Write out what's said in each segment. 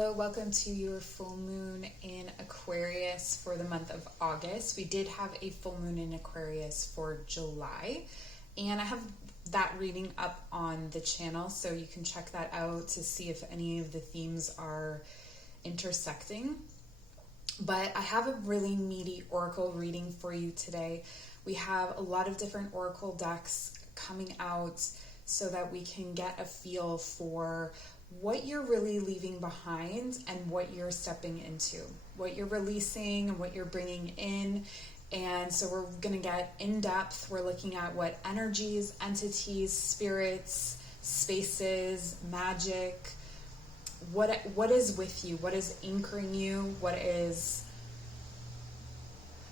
Hello, welcome to your full moon in Aquarius for the month of August. We did have a full moon in Aquarius for July, and I have that reading up on the channel, so you can check that out to see if any of the themes are intersecting. But I have a really meaty oracle reading for you today. We have a lot of different oracle decks coming out so that we can get a feel for what you're really leaving behind and what you're stepping into, what you're releasing and what you're bringing in. And so we're going to get in depth. We're looking at what energies, entities, spirits, spaces, magic, what is with you, what is anchoring you, what is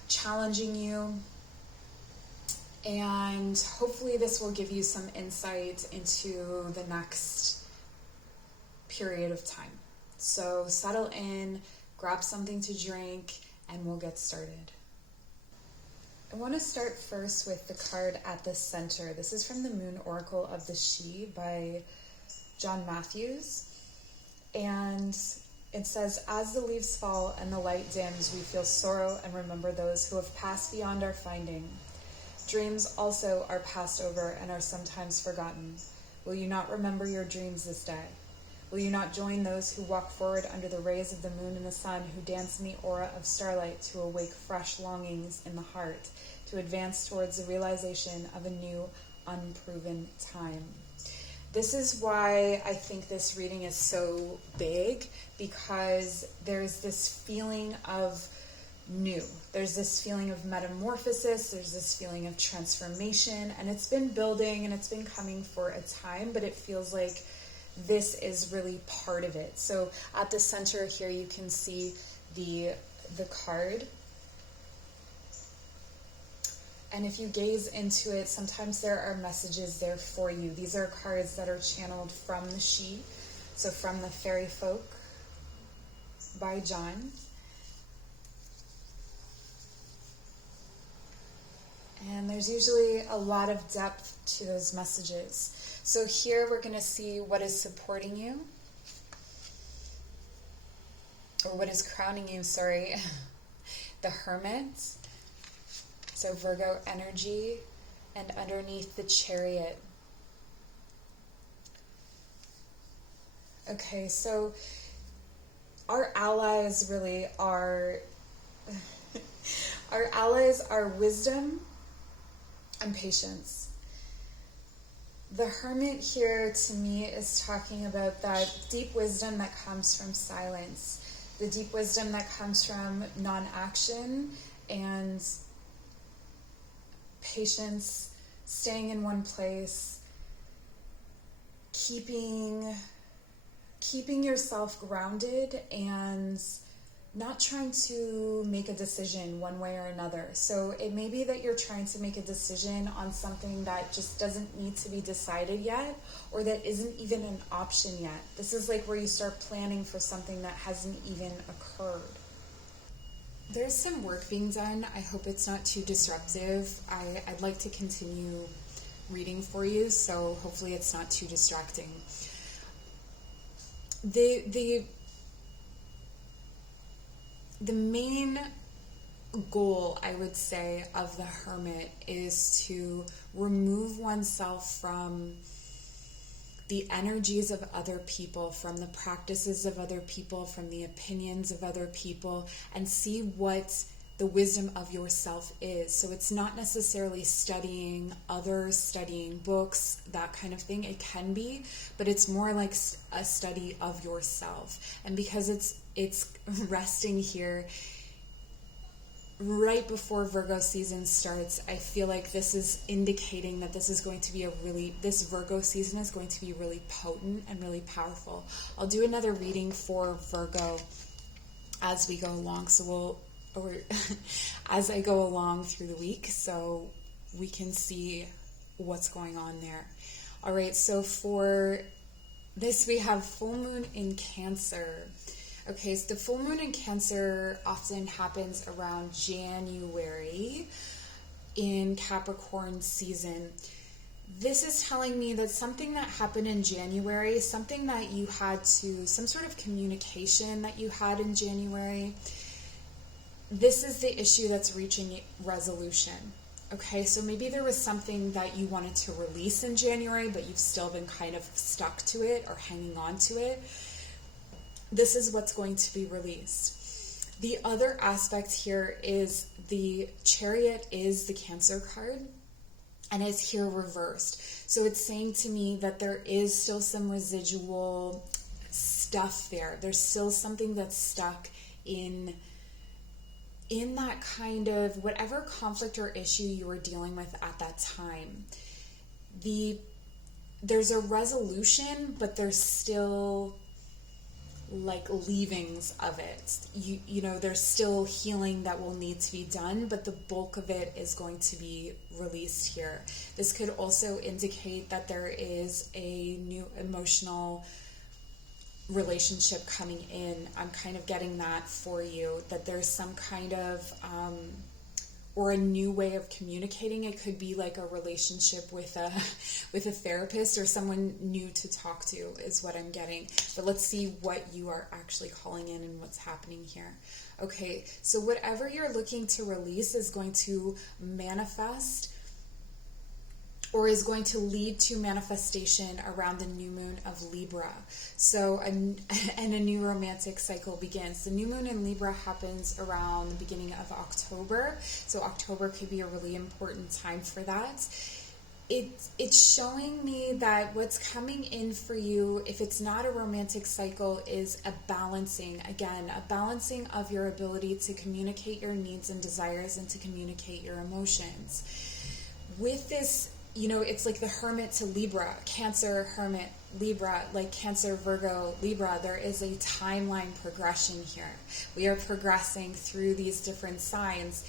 challenging you. And hopefully this will give you some insight into the next period of time. So settle in, grab something to drink, and we'll get started. I want to start first with the card at the center. This is from the Moon Oracle of the She by John Matthews. And it says, as the leaves fall and the light dims, we feel sorrow and remember those who have passed beyond our finding. Dreams also are passed over and are sometimes forgotten. Will you not remember your dreams this day? Will you not join those who walk forward under the rays of the moon and the sun, who dance in the aura of starlight to awake fresh longings in the heart, to advance towards the realization of a new, unproven time? This is why I think this reading is so big, because there's this feeling of new. There's this feeling of metamorphosis. There's this feeling of transformation, and it's been building and it's been coming for a time, but it feels like this is really part of it. So at the center here, you can see the card. And if you gaze into it, sometimes there are messages there for you. These are cards that are channeled from the She, so from the Fairy Folk by John. And there's usually a lot of depth to those messages. So here we're going to see what is supporting you, or what is crowning you, sorry. The Hermit, so Virgo energy, and underneath the Chariot. Okay, so our allies really are, our allies are wisdom and patience. The Hermit here to me is talking about that deep wisdom that comes from silence, the deep wisdom that comes from non-action and patience, staying in one place, keeping yourself grounded and not trying to make a decision one way or another. So it may be that you're trying to make a decision on something that just doesn't need to be decided yet, or that isn't even an option yet. This is like where you start planning for something that hasn't even occurred. There's some work being done. I hope it's not too disruptive. I'd like to continue reading for you, so hopefully it's not too distracting. The main goal, I would say, of the Hermit is to remove oneself from the energies of other people, from the practices of other people, from the opinions of other people, and see what the wisdom of yourself is. So it's not necessarily studying others, studying books, that kind of thing. It can be, but it's more like a study of yourself. And because it's resting here right before Virgo season starts, I feel like this is indicating that this is going to be this Virgo season is going to be really potent and really powerful. I'll do another reading for Virgo as we go along, as I go along through the week, so we can see what's going on there. All right, so for this we have full moon in Cancer. Okay, so the full moon in Cancer often happens around January in Capricorn season. This is telling me that something that happened in January, something that you had to, some sort of communication that you had in January, this is the issue that's reaching resolution. Okay, so maybe there was something that you wanted to release in January, but you've still been kind of stuck to it or hanging on to it. This is what's going to be released. The other aspect here is the Chariot is the Cancer card, and it's here reversed. So it's saying to me that there is still some residual stuff there. There's still something that's stuck in that kind of whatever conflict or issue you were dealing with at that time. There's a resolution, but there's still like leavings of it. You know, there's still healing that will need to be done, but the bulk of it is going to be released here. This could also indicate that there is a new emotional relationship coming in. I'm kind of getting that for you, that there's some kind of or a new way of communicating. It could be like a relationship with a therapist or someone new to talk to is what I'm getting. But let's see what you are actually calling in and what's happening here. Okay, so whatever you're looking to release is going to manifest or is going to lead to manifestation around the new moon of Libra. So, and a new romantic cycle begins. The new moon in Libra happens around the beginning of October. So October could be a really important time for that. It's showing me that what's coming in for you, if it's not a romantic cycle, is a balancing. Again, a balancing of your ability to communicate your needs and desires and to communicate your emotions. With this, you know, it's like the Hermit to Libra, Cancer, Hermit, Libra, like Cancer, Virgo, Libra. There is a timeline progression here. We are progressing through these different signs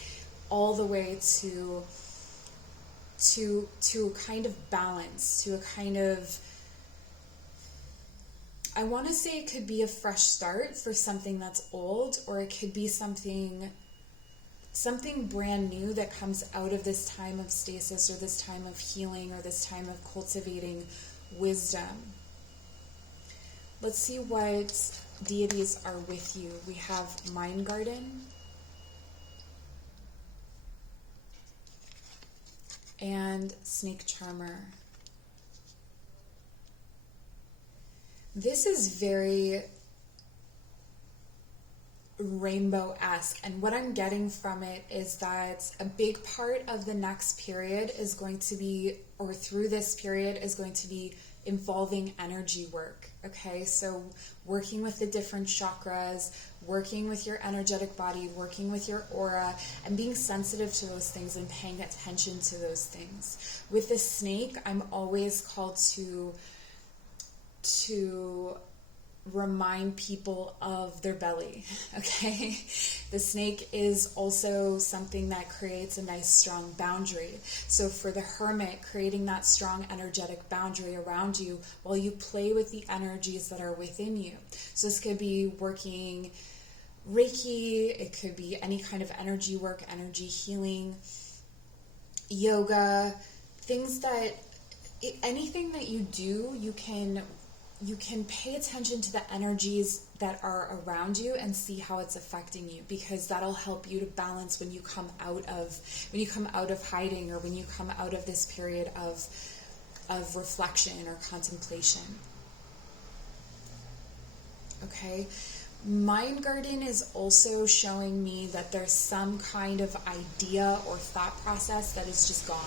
all the way to a kind of balance, to a kind of, I want to say it could be a fresh start for something that's old, or it could be something brand new that comes out of this time of stasis or this time of healing or this time of cultivating wisdom. Let's see what deities are with you. We have Mind Garden and Snake Charmer. This is very rainbow-esque, and what I'm getting from it is that a big part of the next period is going to be, or through this period is going to be, involving energy work. Okay, so working with the different chakras, working with your energetic body, working with your aura, and being sensitive to those things and paying attention to those things. With the snake, I'm always called to remind people of their belly. Okay, the snake is also something that creates a nice strong boundary. So for the Hermit, creating that strong energetic boundary around you while you play with the energies that are within you. So this could be working Reiki, it could be any kind of energy work, energy healing, yoga, things that, anything that you do, you can pay attention to the energies that are around you and see how it's affecting you, because that'll help you to balance when you come out of hiding, or when you come out of this period of reflection or contemplation. Okay, Mind Garden is also showing me that there's some kind of idea or thought process that is just gone.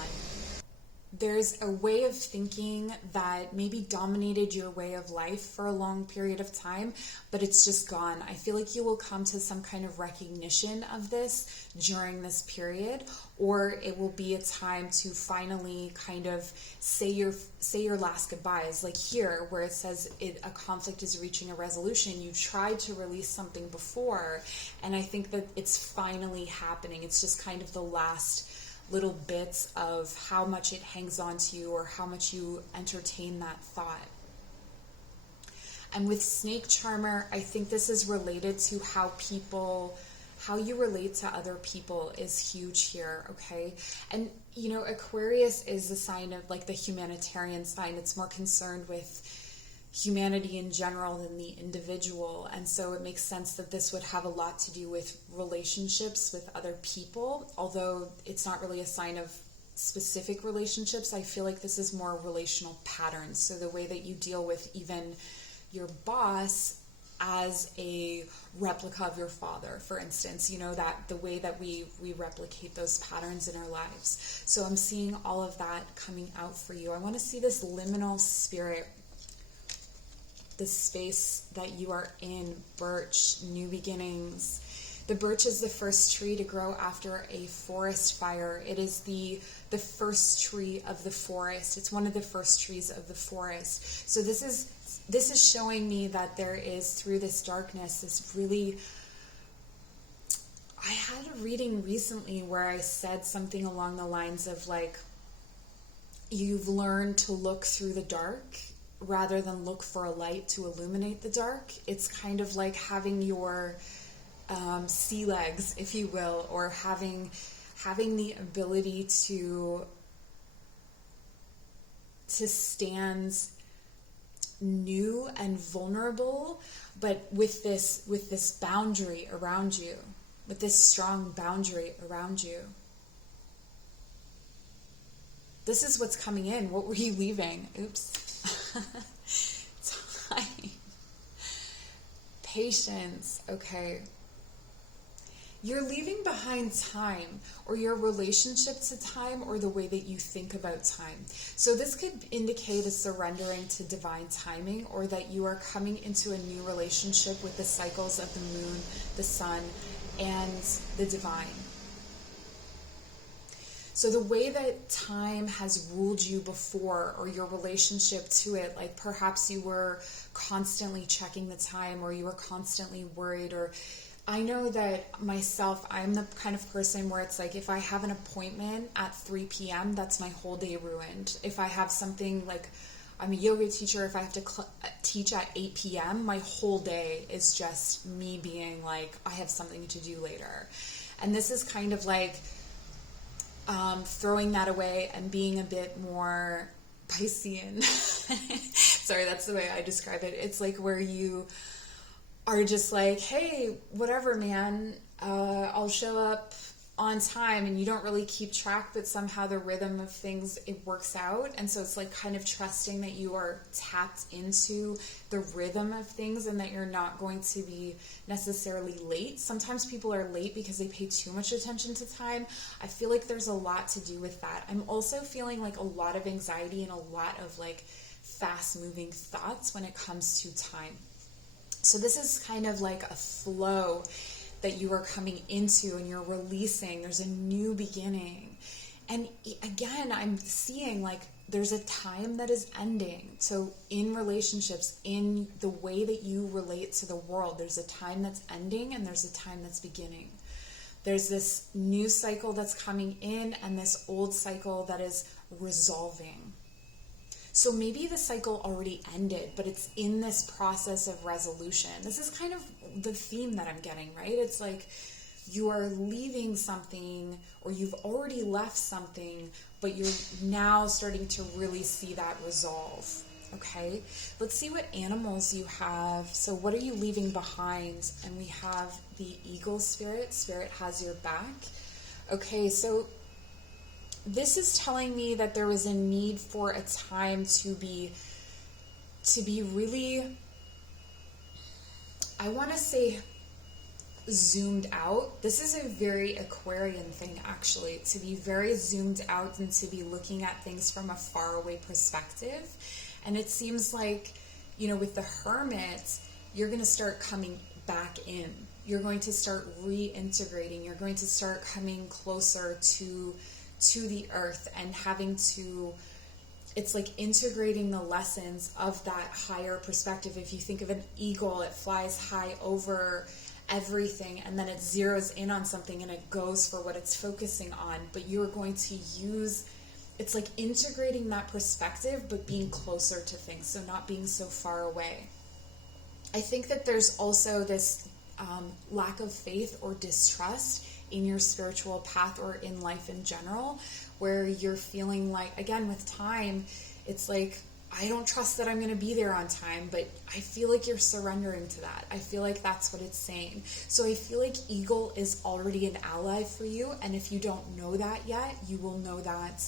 There's a way of thinking that maybe dominated your way of life for a long period of time, but it's just gone. I feel like you will come to some kind of recognition of this during this period, or it will be a time to finally kind of say your last goodbyes. Like here, where it says a conflict is reaching a resolution, you tried to release something before, and I think that it's finally happening. It's just kind of the last little bits of how much it hangs on to you, or how much you entertain that thought. And with Snake Charmer, I think this is related to how how you relate to other people is huge here, okay? And, Aquarius is a sign of like the humanitarian sign. It's more concerned with humanity in general than the individual. And so it makes sense that this would have a lot to do with relationships with other people, although it's not really a sign of specific relationships. I feel like this is more relational patterns. So the way that you deal with even your boss as a replica of your father, for instance, that the way that we replicate those patterns in our lives. So I'm seeing all of that coming out for you. I want to see this liminal spirit, the space that you are in, birch, new beginnings. The birch is the first tree to grow after a forest fire. It is the first tree of the forest. It's one of the first trees of the forest. So this is showing me that there is, through this darkness, this really... I had a reading recently where I said something along the lines of like, you've learned to look through the dark rather than look for a light to illuminate the dark. It's kind of like having your sea legs, if you will, or having the ability to stand new and vulnerable, but with this boundary around you, with this strong boundary around you. This is what's coming in. What were you leaving? Oops. Time. Patience. Okay. You're leaving behind time, or your relationship to time, or the way that you think about time. So this could indicate a surrendering to divine timing, or that you are coming into a new relationship with the cycles of the moon, the sun, and the divine. So the way that time has ruled you before, or your relationship to it, like perhaps you were constantly checking the time, or you were constantly worried, or I know that myself, I'm the kind of person where it's like, if I have an appointment at 3 p.m., that's my whole day ruined. If I have something like, I'm a yoga teacher, if I have to teach at 8 p.m., my whole day is just me being like, I have something to do later. And this is kind of like throwing that away and being a bit more Piscean. Sorry, that's the way I describe it. It's like where you are just like, hey, whatever, man, I'll show up on time, and you don't really keep track, but somehow the rhythm of things, it works out. And so it's like kind of trusting that you are tapped into the rhythm of things, and that you're not going to be necessarily late. Sometimes people are late because they pay too much attention to time. I feel like there's a lot to do with that. I'm also feeling like a lot of anxiety and a lot of like fast moving thoughts when it comes to time. So this is kind of like a flow that you are coming into, and you're releasing. There's a new beginning. And again, I'm seeing like there's a time that is ending. So in relationships, in the way that you relate to the world, there's a time that's ending and there's a time that's beginning. There's this new cycle that's coming in and this old cycle that is resolving. So maybe the cycle already ended, but it's in this process of resolution. This is kind of the theme that I'm getting, right? It's like you are leaving something, or you've already left something, but you're now starting to really see that resolve, okay? Let's see what animals you have. So what are you leaving behind? And we have the eagle spirit. Spirit has your back. Okay, so this is telling me that there was a need for a time to be really, I want to say, zoomed out. This is a very Aquarian thing, actually, to be very zoomed out and to be looking at things from a faraway perspective. And it seems like, with the Hermit, you're going to start coming back in. You're going to start reintegrating. You're going to start coming closer to the earth and having to, it's like integrating the lessons of that higher perspective. If you think of an eagle, it flies high over everything and then it zeroes in on something and it goes for what it's focusing on. But you're going to use, it's like integrating that perspective but being closer to things, so not being so far away. I think that there's also this lack of faith or distrust in your spiritual path or in life in general, where you're feeling like, again, with time, it's like, I don't trust that I'm going to be there on time, but I feel like you're surrendering to that. I feel like that's what it's saying. So I feel like Eagle is already an ally for you. And if you don't know that yet, you will know that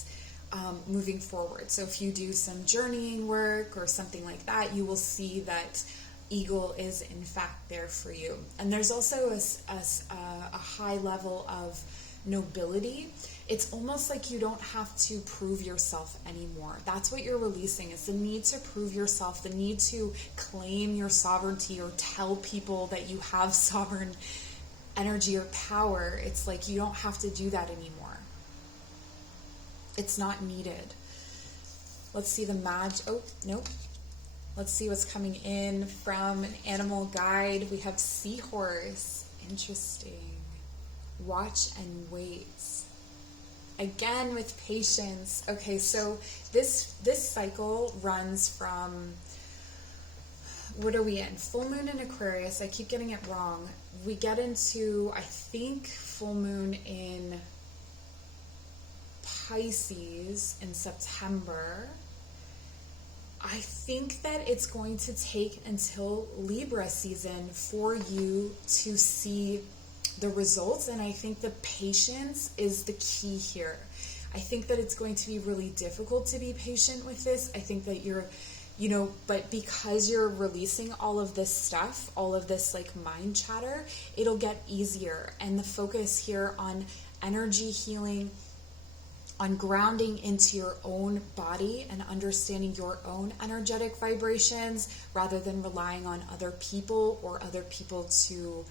moving forward. So if you do some journeying work or something like that, you will see that Eagle is in fact there for you. And there's also a high level of nobility. It's almost like you don't have to prove yourself anymore. That's what you're releasing, is the need to prove yourself, the need to claim your sovereignty or tell people that you have sovereign energy or power. It's like you don't have to do that anymore. It's not needed. Let's see the oh, nope. Let's see what's coming in from an animal guide. We have seahorse. Interesting. Watch and wait. Again, with patience. Okay, so this cycle runs from, what are we in? Full moon in Aquarius. I keep getting it wrong. We get into, I think, full moon in Pisces in September. I think that it's going to take until Libra season for you to see the results, and I think the patience is the key here. I think that it's going to be really difficult to be patient with this. I think that you're, but because you're releasing all of this stuff, all of this like mind chatter, it'll get easier. And the focus here on energy healing, on grounding into your own body and understanding your own energetic vibrations rather than relying on other people or other people to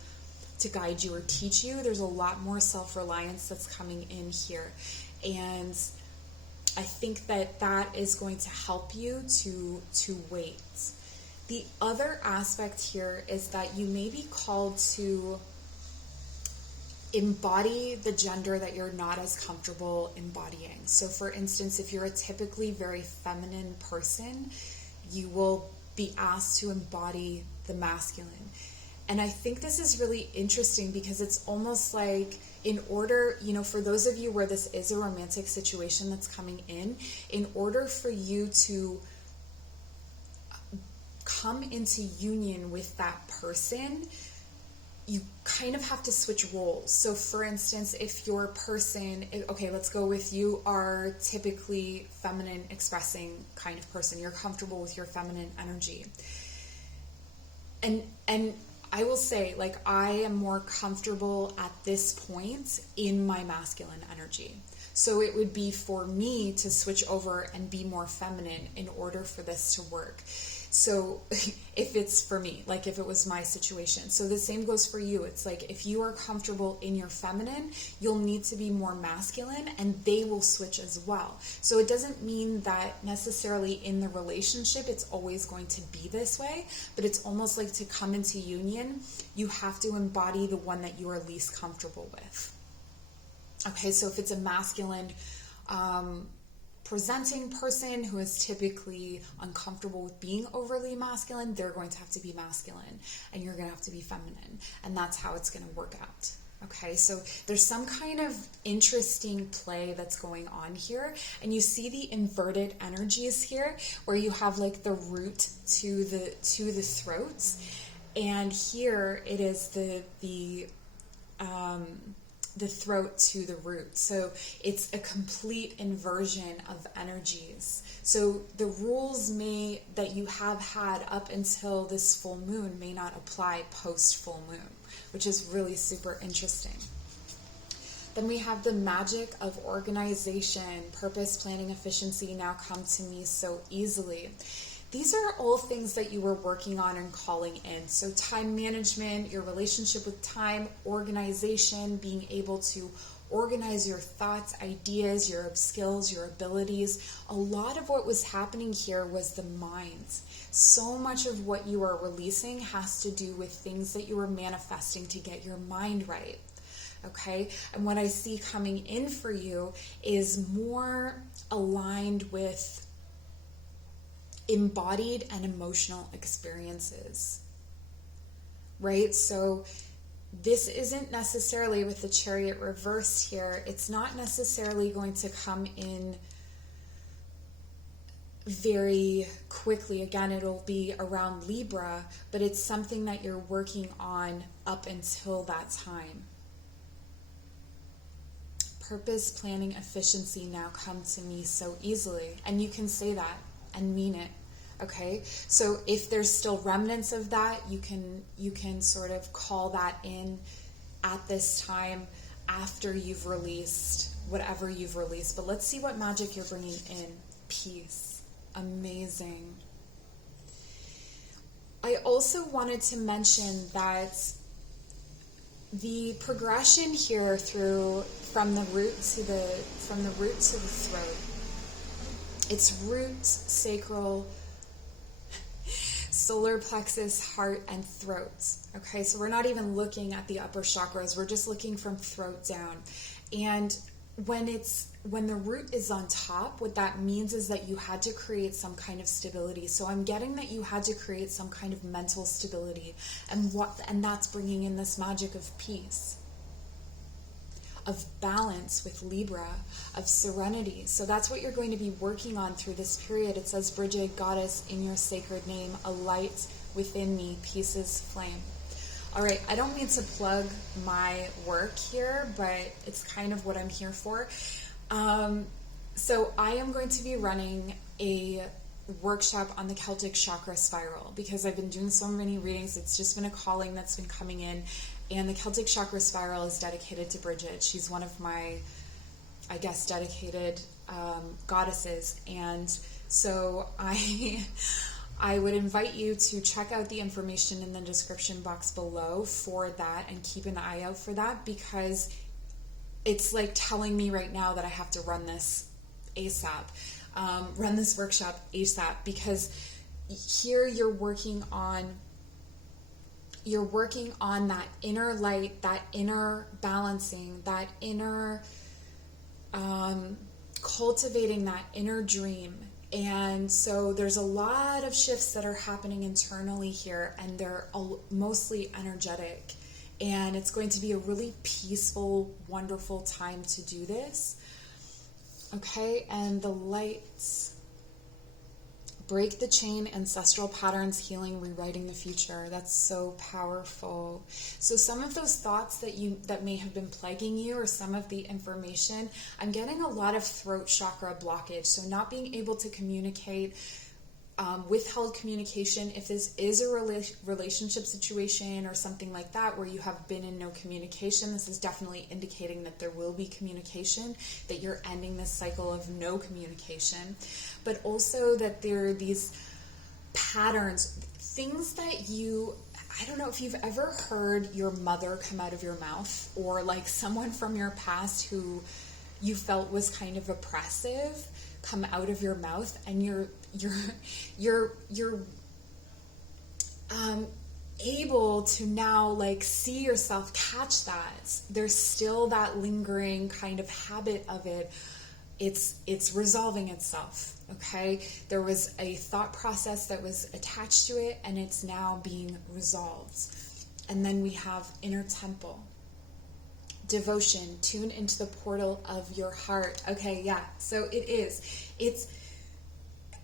guide you or teach you. There's a lot more self-reliance that's coming in here. And I think that that is going to help you to wait. The other aspect here is that you may be called to embody the gender that you're not as comfortable embodying. So for instance, if you're a typically very feminine person, you will be asked to embody the masculine. And I think this is really interesting because it's almost like, in order, for those of you where this is a romantic situation that's coming in order for you to come into union with that person, you kind of have to switch roles. So for instance, if your person, okay, let's go with, you are typically feminine expressing kind of person, you're comfortable with your feminine energy. And I will say, like, I am more comfortable at this point in my masculine energy. So it would be for me to switch over and be more feminine in order for this to work. So if it's for me, like if it was my situation. So the same goes for you. It's like, if you are comfortable in your feminine, you'll need to be more masculine, and they will switch as well. So it doesn't mean that necessarily in the relationship it's always going to be this way, but it's almost like, to come into union, you have to embody the one that you are least comfortable with. Okay, so if it's a masculine presenting person who is typically uncomfortable with being overly masculine, they're going to have to be masculine, and you're going to have to be feminine, and that's how it's going to work out. Okay, so there's some kind of interesting play that's going on here, and you see the inverted energies here, where you have like the root to the throat, and here it is the throat to the root. So it's a complete inversion of energies. So the rules that you have had up until this full moon may not apply post full moon, which is really super interesting. Then we have the magic of organization, purpose, planning, efficiency now come to me so easily. These are all things that you were working on and calling in. So time management, your relationship with time, organization, being able to organize your thoughts, ideas, your skills, your abilities. A lot of what was happening here was the mind. So much of what you are releasing has to do with things that you were manifesting to get your mind right. Okay? And what I see coming in for you is more aligned with embodied and emotional experiences. right? So this isn't necessarily, with the Chariot reversed here, it's not necessarily going to come in very quickly. Again, it'll be around Libra, but it's something that you're working on up until that time. Purpose, planning, efficiency now come to me so easily. And you can say that and mean it. Okay, so if there's still remnants of that, you can sort of call that in at this time after you've released whatever you've released. But let's see what magic you're bringing in. Peace. Amazing. I also wanted to mention that the progression here from the root to the throat. It's root, sacral, solar plexus, heart, and throat. Okay, so we're not even looking at the upper chakras. We're just looking from throat down. And when the root is on top, what that means is that you had to create some kind of stability. So I'm getting that you had to create some kind of mental stability, and that's bringing in this magic of peace, of balance with Libra, of serenity. So that's what you're going to be working on through this period. It says, Bridget, goddess, in your sacred name, a light within me, peace's flame. All right, I don't mean to plug my work here, but it's kind of what I'm here for. So I am going to be running a workshop on the Celtic chakra spiral because I've been doing so many readings. It's just been a calling that's been coming in. And the Celtic chakra spiral is dedicated to Bridget. She's one of my, I guess, dedicated goddesses. And so I would invite you to check out the information in the description box below for that and keep an eye out for that, because it's like telling me right now that I have to run this ASAP, run this workshop ASAP, because here you're working on that inner light, that inner balancing, that inner cultivating that inner dream. And so there's a lot of shifts that are happening internally here, and they're mostly energetic. And it's going to be a really peaceful, wonderful time to do this. Okay, and the lights. Break the chain, ancestral patterns, healing, rewriting the future. That's so powerful. So some of those thoughts that may have been plaguing you, or some of the information, I'm getting a lot of throat chakra blockage. So not being able to communicate, withheld communication. If this is a relationship situation or something like that where you have been in no communication, this is definitely indicating that there will be communication, that you're ending this cycle of no communication. But also that there are these patterns, things that I don't know if you've ever heard your mother come out of your mouth, or like someone from your past who you felt was kind of oppressive come out of your mouth, and you're able to now like see yourself catch that. There's still that lingering kind of habit of it. It's resolving itself. Okay, there was a thought process that was attached to it, and it's now being resolved. And then we have inner temple. Devotion, tune into the portal of your heart. Okay, yeah, so it's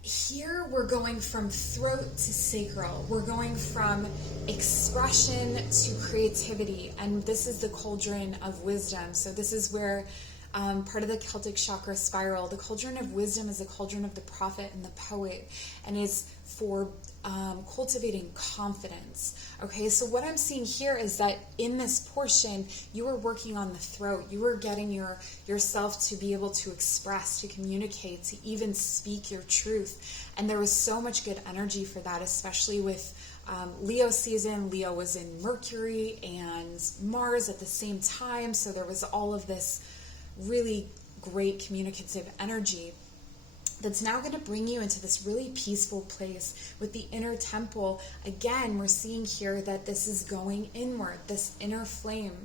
here we're going from throat to sacral. We're going from expression to creativity, and this is the Cauldron of Wisdom. So this is where part of the Celtic chakra spiral. The Cauldron of Wisdom is the cauldron of the prophet and the poet, and is for cultivating confidence. Okay, so what I'm seeing here is that in this portion, you are working on the throat. You are getting yourself to be able to express, to communicate, to even speak your truth. And there was so much good energy for that, especially with Leo season. Leo was in Mercury and Mars at the same time, so there was all of this really great communicative energy that's now going to bring you into this really peaceful place with the inner temple. Again, we're seeing here that this is going inward, this inner flame,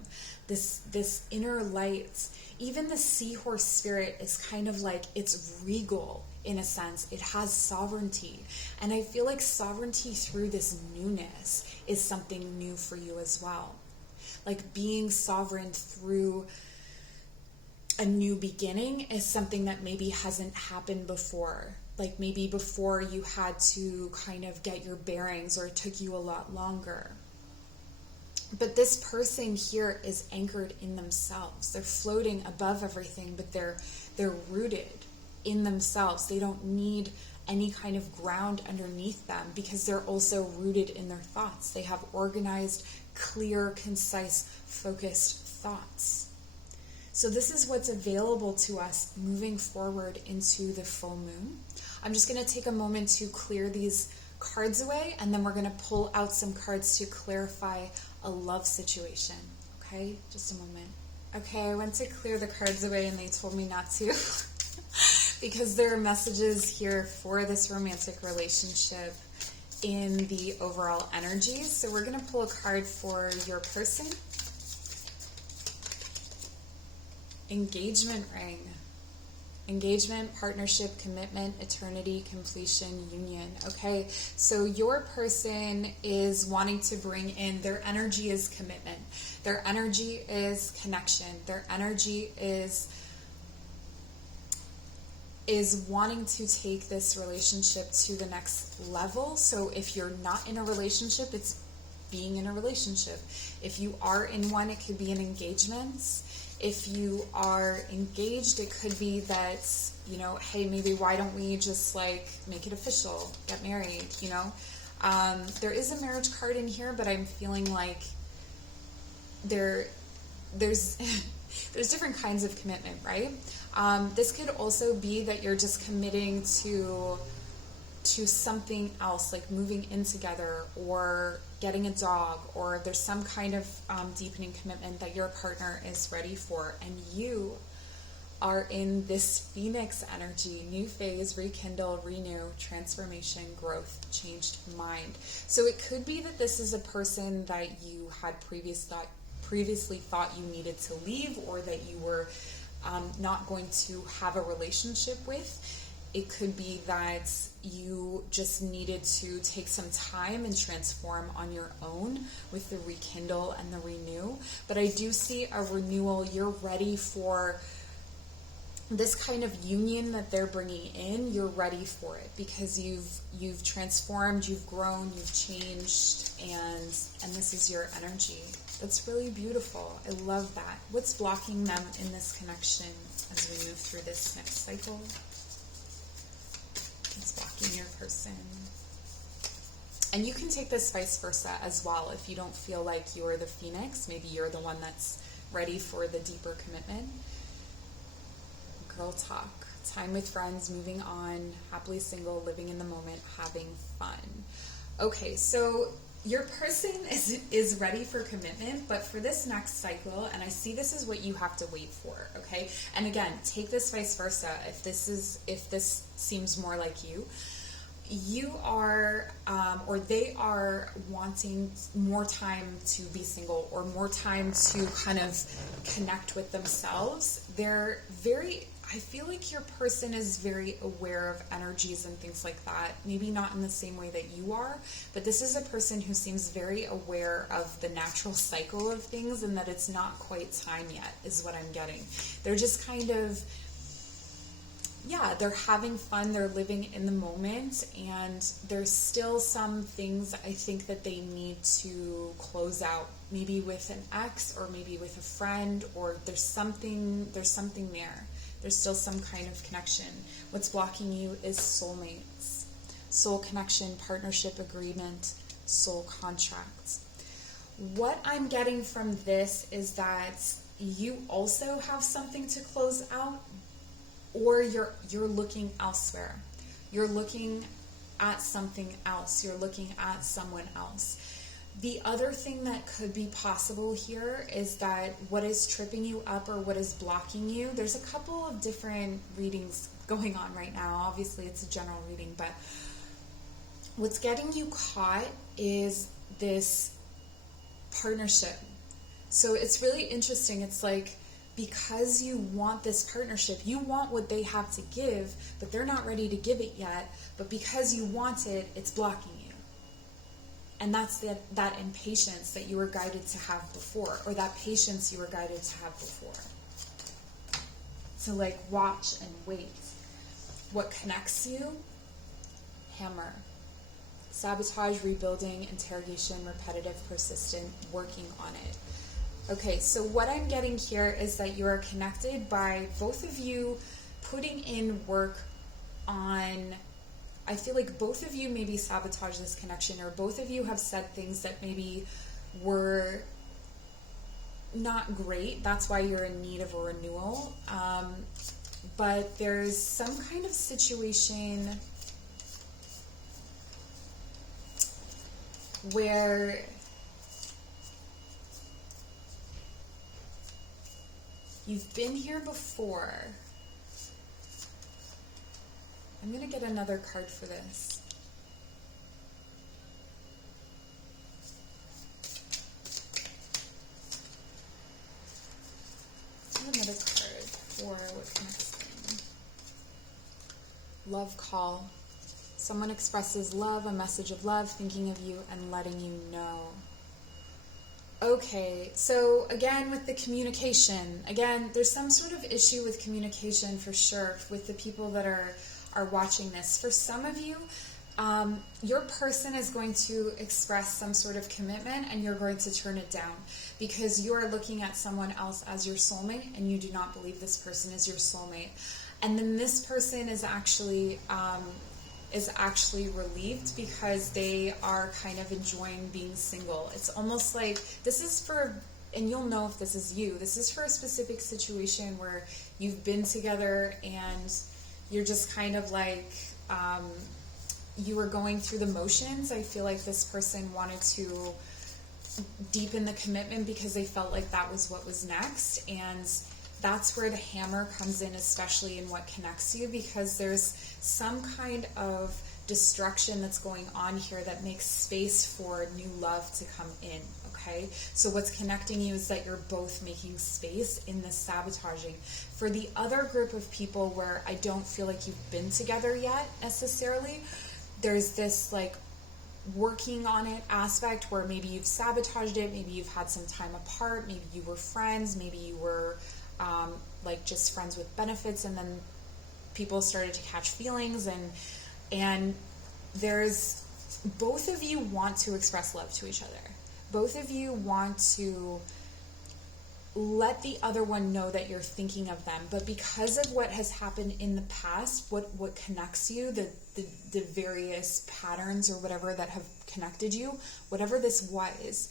this inner light. Even the seahorse spirit is kind of like, it's regal. in a sense. It has sovereignty. And I feel like sovereignty through this newness is something new for you as well. Like being sovereign through a new beginning is something that maybe hasn't happened before. Like maybe before you had to kind of get your bearings, or it took you a lot longer. But this person here is anchored in themselves. They're floating above everything, but they're rooted in themselves. They don't need any kind of ground underneath them, because they're also rooted in their thoughts. They have organized, clear, concise, focused thoughts. So this is what's available to us moving forward into the full moon. I'm just going to take a moment to clear these cards away, and then we're going to pull out some cards to clarify a love situation. Okay, just a moment. Okay, I went to clear the cards away and they told me not to because there are messages here for this romantic relationship in the overall energy. So we're going to pull a card for your person. Engagement ring. Engagement, partnership, commitment, eternity, completion, union. Okay, so your person is wanting to bring in, their energy is commitment. Their energy is connection. Their energy is wanting to take this relationship to the next level. So if you're not in a relationship, it's being in a relationship. If you are in one, it could be an engagement. If you are engaged, it could be that, you know, hey, maybe why don't we just like make it official, get married, you know? There is a marriage card in here, but I'm feeling like there's different kinds of commitment, right? This could also be that you're just committing to something else, like moving in together or getting a dog, or there's some kind of deepening commitment that your partner is ready for, and you are in this Phoenix energy, new phase, rekindle, renew, transformation, growth, changed mind. So it could be that this is a person that you had previously thought you needed to leave, or that you were not going to have a relationship with. It could be that you just needed to take some time and transform on your own with the rekindle and the renew. But I do see a renewal. You're ready for this kind of union that they're bringing in. You're ready for it because you've transformed, you've grown, you've changed, and this is your energy. That's really beautiful. I love that. What's blocking them in this connection as we move through this next cycle? It's blocking your person. And you can take this vice versa as well. If you don't feel like you're the Phoenix, maybe you're the one that's ready for the deeper commitment. Girl talk. Time with friends, moving on, happily single, living in the moment, having fun. Okay, so your person is ready for commitment, but for this next cycle, and I see this is what you have to wait for, okay? And again, take this vice versa. If this seems more like you are, or they are wanting more time to be single, or more time to kind of connect with themselves. I feel like your person is very aware of energies and things like that. Maybe not in the same way that you are, but this is a person who seems very aware of the natural cycle of things, and that it's not quite time yet, is what I'm getting. They're just kind of, they're having fun, they're living in the moment, and there's still some things I think that they need to close out, maybe with an ex, or maybe with a friend, or there's something there. There's still some kind of connection. What's blocking you is soulmates, soul connection, partnership agreement, soul contracts. What I'm getting from this is that you also have something to close out, or you're looking elsewhere. You're looking at something else. You're looking at someone else. The other thing that could be possible here is that what is tripping you up, or what is blocking you, there's a couple of different readings going on right now. Obviously, it's a general reading, but what's getting you caught is this partnership. So it's really interesting. It's like because you want this partnership, you want what they have to give, but they're not ready to give it yet. But because you want it, it's blocking you. And that's that impatience that you were guided to have before, or that patience you were guided to have before. So like, watch and wait. What connects you? Hammer. Sabotage, rebuilding, interrogation, repetitive, persistent, working on it. Okay, so what I'm getting here is that you are connected by both of you putting in work on, I feel like both of you maybe sabotage this connection, or both of you have said things that maybe were not great. That's why you're in need of a renewal. But there's some kind of situation where you've been here before. I'm going to get another card for this. Another card for what connects them. Love call. Someone expresses love, a message of love, thinking of you and letting you know. Okay, so again with the communication, again, there's some sort of issue with communication for sure with the people that are watching this. For some of you, your person is going to express some sort of commitment and you're going to turn it down because you are looking at someone else as your soulmate and you do not believe this person is your soulmate. And then this person is actually relieved because they are kind of enjoying being single. It's almost like this is for, and you'll know if this is you, this is for a specific situation where you've been together and you're just kind of like, you were going through the motions. I feel like this person wanted to deepen the commitment because they felt like that was what was next. And that's where the hammer comes in, especially in what connects you, because there's some kind of destruction that's going on here that makes space for new love to come in, okay? So what's connecting you is that you're both making space in this sabotaging. For the other group of people where I don't feel like you've been together yet necessarily, there's this like working on it aspect where maybe you've sabotaged it, maybe you've had some time apart, maybe you were friends, maybe you were like just friends with benefits, and then people started to catch feelings, and there's, both of you want to express love to each other. Both of you want to let the other one know that you're thinking of them, but because of what has happened in the past, what connects you, the various patterns or whatever that have connected you, whatever this was,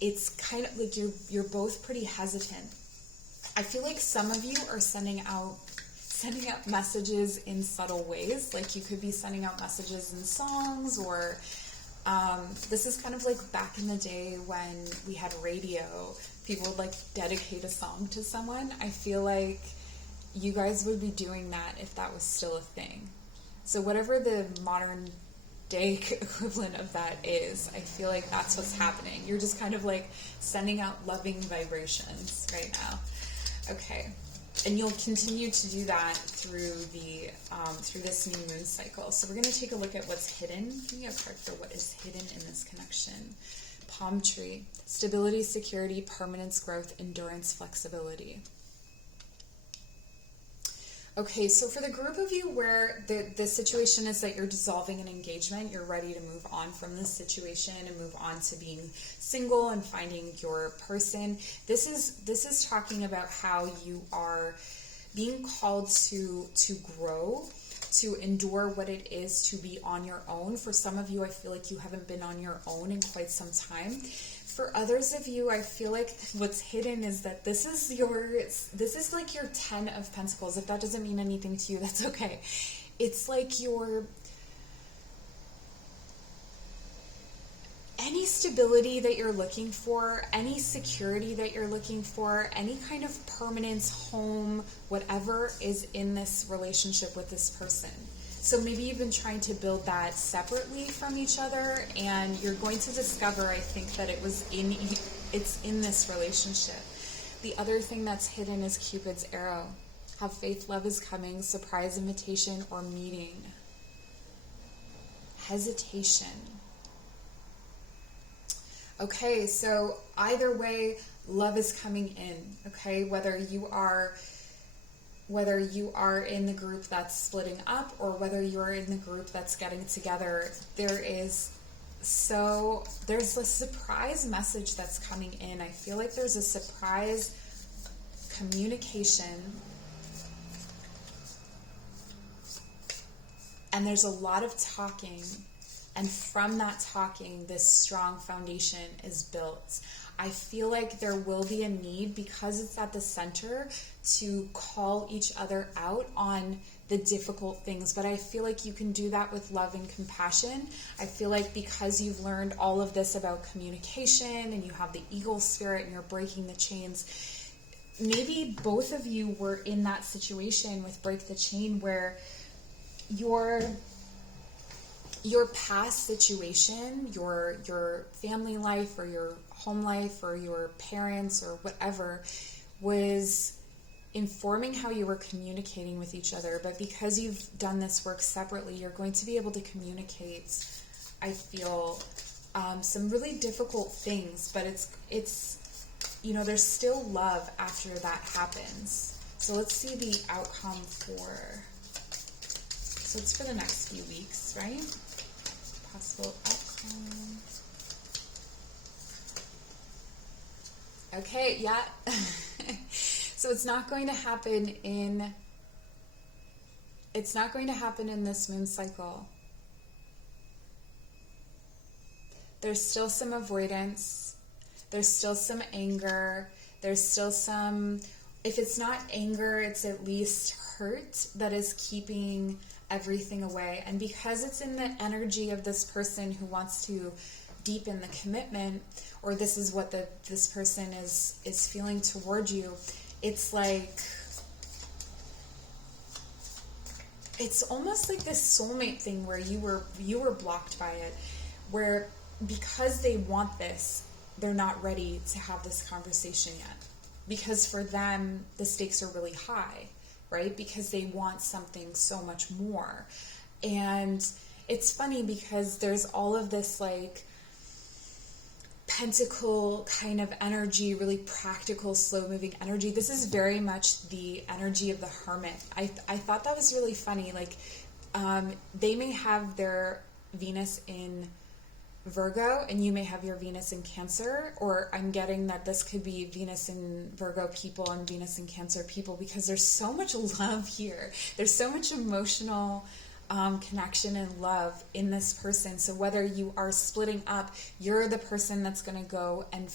it's kind of like you're both pretty hesitant. I feel like some of you are sending out messages in subtle ways. Like you could be sending out messages in songs, or this is kind of like back in the day when we had radio. People would like dedicate a song to someone. I feel like you guys would be doing that if that was still a thing. So whatever the modern day equivalent of that is, I feel like that's what's happening. You're just kind of like sending out loving vibrations right now. Okay, and you'll continue to do that through the through this new moon cycle. So we're going to take a look at what's hidden. Give me a card for what is hidden in this connection. Palm tree, stability, security, permanence, growth, endurance, flexibility. Okay, so for the group of you where the situation is that you're dissolving an engagement, you're ready to move on from this situation and move on to being single and finding your person. This is talking about how you are being called to grow, to endure what it is to be on your own. For some of you, I feel like you haven't been on your own in quite some time. For others of you, I feel like what's hidden is that this is like your 10 of Pentacles. If that doesn't mean anything to you, that's okay. It's like any stability that you're looking for, any security that you're looking for, any kind of permanence, home, whatever is in this relationship with this person. So maybe you've been trying to build that separately from each other, and you're going to discover, I think, that it's in this relationship. The other thing that's hidden is Cupid's arrow. Have faith, love is coming, surprise, invitation, or meeting. Hesitation. Okay, so either way, love is coming in, okay? Whether you are in the group that's splitting up or whether you're in the group that's getting together, there's a surprise message that's coming in. I feel like there's a surprise communication, and there's a lot of talking, and from that talking, this strong foundation is built. I feel like there will be a need, because it's at the center, to call each other out on the difficult things. But I feel like you can do that with love and compassion. I feel like because you've learned all of this about communication and you have the eagle spirit and you're breaking the chains, maybe both of you were in that situation with Break the Chain where your past situation, your family life or your home life or your parents or whatever was informing how you were communicating with each other. But because you've done this work separately, you're going to be able to communicate, I feel, some really difficult things, but it's there's still love after that happens. So let's see the outcome so it's for the next few weeks, right? Possible outcome. Okay, yeah. So it's not going to happen in this moon cycle. There's still some avoidance. There's still some anger. There's still some, if it's not anger, it's at least hurt that is keeping everything away. And because it's in the energy of this person who wants to deepen the commitment, or this is what this person is feeling toward you, it's like, it's almost like this soulmate thing where you were blocked by it, where because they want this, they're not ready to have this conversation yet, because for them the stakes are really high, right? Because they want something so much more. And it's funny because there's all of this like pentacle kind of energy, really practical, slow moving energy. This is very much the energy of the hermit. I thought that was really funny. Like, they may have their Venus in Virgo and you may have your Venus in Cancer, or I'm getting that this could be Venus in Virgo people and Venus in Cancer people, because there's so much love here. There's so much emotional connection and love in this person. So whether you are splitting up, you're the person that's going to go and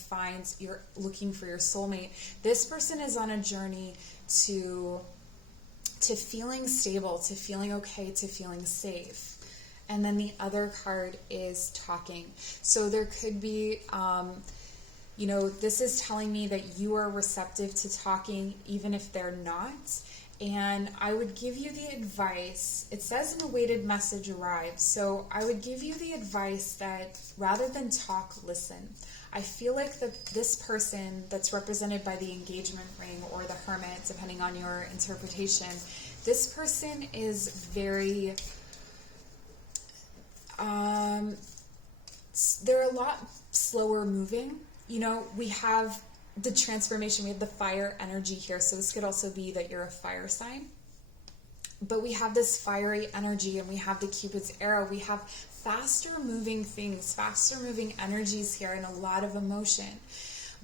you're looking for your soulmate. This person is on a journey to feeling stable, to feeling okay, to feeling safe. And then the other card is talking. So there could be, this is telling me that you are receptive to talking, even if they're not. And I would give you the advice, it says an awaited message arrives, so I would give you the advice that rather than talk, listen. I feel like this person that's represented by the engagement ring or the hermit, depending on your interpretation, this person is very, they're a lot slower moving. We have the transformation, we have the fire energy here, so this could also be that you're a fire sign. But we have this fiery energy, and we have the Cupid's arrow. We have faster moving things, faster moving energies here, and a lot of emotion.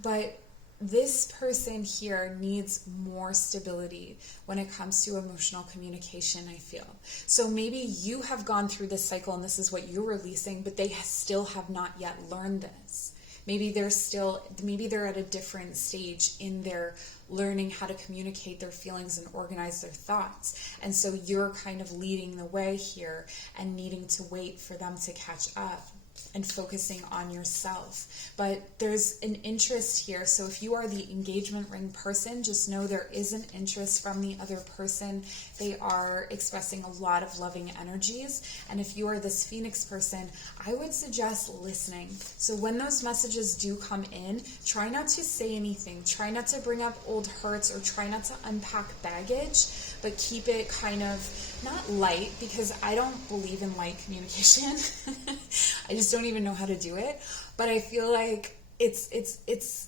But this person here needs more stability when it comes to emotional communication, I feel. So maybe you have gone through this cycle and this is what you're releasing, but they still have not yet learned this. Maybe they're at a different stage in their learning how to communicate their feelings and organize their thoughts. And so you're kind of leading the way here and needing to wait for them to catch up. and focusing on yourself. But there's an interest here. So if you are the engagement ring person, just know there is an interest from the other person. They are expressing a lot of loving energies. And if you are this Phoenix person, I would suggest listening. So when those messages do come in, try not to say anything. Try not to bring up old hurts or try not to unpack baggage, but keep it kind of not light, because I don't believe in light communication. I just don't even know how to do it. But I feel like it's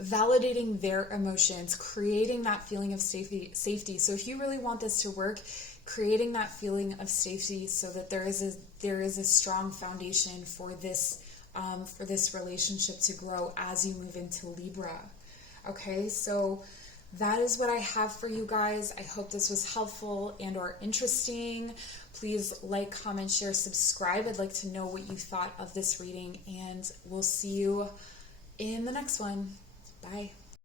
validating their emotions, creating that feeling of safety. So if you really want this to work, creating that feeling of safety so that there is a strong foundation for this relationship to grow as you move into Libra. Okay, so that is what I have for you guys. I hope this was helpful and or interesting. Please like, comment, share, subscribe. I'd like to know what you thought of this reading, and we'll see you in the next one. Bye.